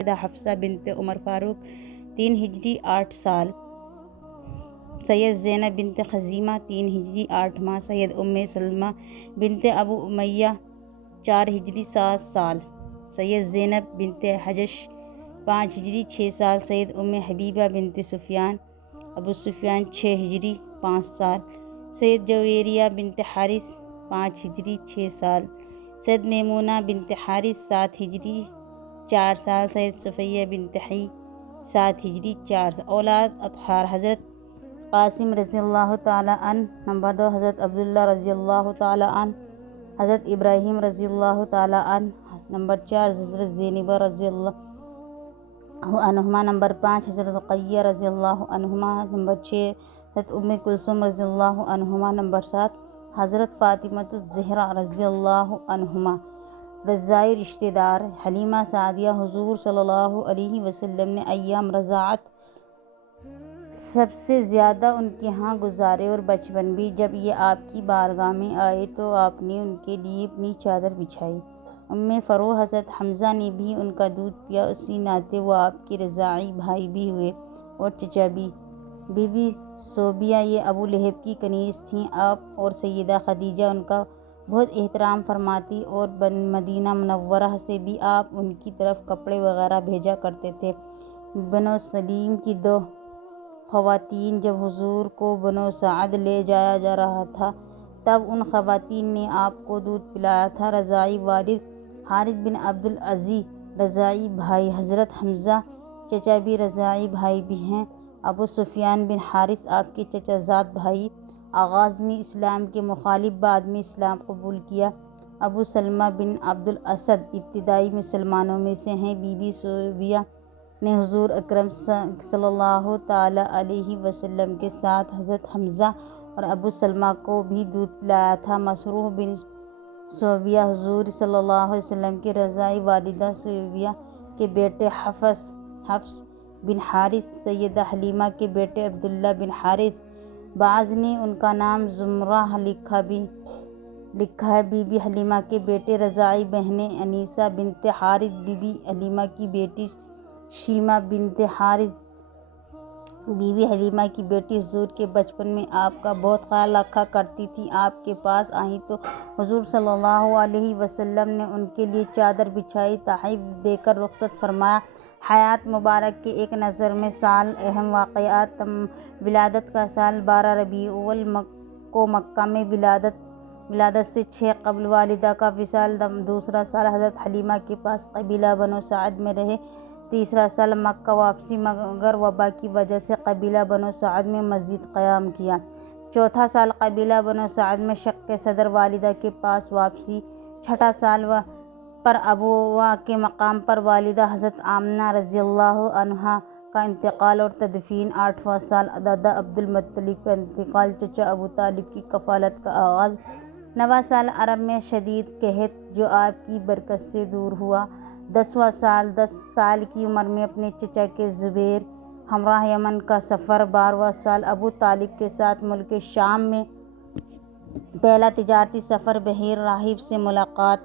حفصہ بنت عمر فاروق 3 ہجری 8 سال، سید زینب بنت خزیمہ 3 ہجری 8 ماہ، سید سلمہ بنت ابو امیہ 4 ہجری 7 سال، سید زینب بنت حجش 5 ہجری 6 سال، سید حبیبہ بنت سفیان ابو سفیان 6 ہجری 5 سال، سید جویریہ بنت حارث 5 ہجری 6 سال، سید میمونہ بنت حارث 7 ہجری 4 سال، سید صفیہ بنت حی 7 ہجری 4 سال۔ اولاد اطہار: حضرت قاسم رضی اللہ تعالیٰ عنہ۔ نمبر 2، حضرت عبداللہ رضی اللہ تعالیٰ عنہ، حضرت ابراہیم رضی اللہ تعالیٰ عنہ۔ نمبر 4، حضرت زینب رضی اللہ عنہما۔ نمبر 5، حضرت رقیہ رضی اللہ عنہما۔ نمبر 6، حضرت کلثوم رضی اللہ عنہما۔ نمبر 7، حضرت فاطمہ الزہرا رضی اللہ عنہما۔ رضاعی رشتہ دار: حلیمہ سعدیہ۔ حضور صلی اللہ علیہ وسلم نے ایام رضاعت سب سے زیادہ ان کے ہاں گزارے اور بچپن بھی۔ جب یہ آپ کی بارگاہ میں آئے تو آپ نے ان کے لیے اپنی چادر بچھائی۔ فروغ حضرت حمزہ نے بھی ان کا دودھ پیا، اسی ناطے وہ آپ کے رضاعی بھائی بھی ہوئے اور چچا بھی۔ بی بی صوبیہ یہ ابو لہب کی کنیز تھیں۔ آپ اور سیدہ خدیجہ ان کا بہت احترام فرماتی اور مدینہ منورہ سے بھی آپ ان کی طرف کپڑے وغیرہ بھیجا کرتے تھے۔ بنو سلیم کی 2 خواتین: جب حضور کو بنو سعد لے جایا جا رہا تھا تب ان خواتین نے آپ کو دودھ پلایا تھا۔ رضاعی والد: حارث بن عبدالعزیز، رضاعی بھائی حضرت حمزہ، چچا بھی رضاعی بھائی بھی ہیں۔ ابو سفیان بن حارث آپ کے چچا زاد بھائی، آغاز میں اسلام کے مخالف، بعد میں اسلام قبول کیا۔ ابو سلمہ بن عبدالاسد ابتدائی مسلمانوں میں سے ہیں۔ بی بی صوبیہ نے حضور اکرم صلی اللہ تعالیٰ علیہ وسلم کے ساتھ حضرت حمزہ اور ابو سلمہ کو بھی دودھ پلایا تھا۔ مسروح بن صوبیہ حضور صلی اللہ علیہ وسلم کے رضاعی والدہ صوبیہ کے بیٹے حفص بن حارث، سیدہ حلیمہ کے بیٹے عبداللہ بن حارث، بعض نے ان کا نام زمرہ لکھا ہے۔ بی بی حلیمہ کے بیٹے رضاعی بہنیں انیسہ بنت حارث، بی بی حلیمہ کی بیٹی شیمہ بنت حارث۔ بی بی حلیمہ کی بیٹی حضور کے بچپن میں آپ کا بہت خیال رکھا کرتی تھی۔ آپ کے پاس آئیں تو حضور صلی اللہ علیہ وسلم نے ان کے لیے چادر بچھائی، تحائف دے کر رخصت فرمایا۔ حیات مبارک کے ایک نظر میں سال: اہم واقعات: ولادت کا سال 12 ربیع الاول کو مکہ میں ولادت سے 6 قبل والدہ کا وصال۔ دوسرا سال حضرت حلیمہ کے پاس قبیلہ بنو سعد میں رہے۔ تیسرا سال مکہ واپسی، مگر وبا کی وجہ سے قبیلہ بنو سعد میں مزید قیام کیا۔ چوتھا سال قبیلہ بنو سعد میں شق صدر، والدہ کے پاس واپسی۔ چھٹا سال پر ابوا کے مقام پر والدہ حضرت آمنہ رضی اللہ عنہا کا انتقال اور تدفین۔ آٹھواں سال دادا عبد المطلب کا انتقال، چچا ابو طالب کی کفالت کا آغاز۔ نواں سال عرب میں شدید قحط جو آپ کی برکت سے دور ہوا۔ 10واں سال 10 سال کی عمر میں اپنے چچا کے زبیر ہمراہ یمن کا سفر۔ 12واں سال ابو طالب کے ساتھ ملک شام میں پہلا تجارتی سفر، بحیر راہب سے ملاقات۔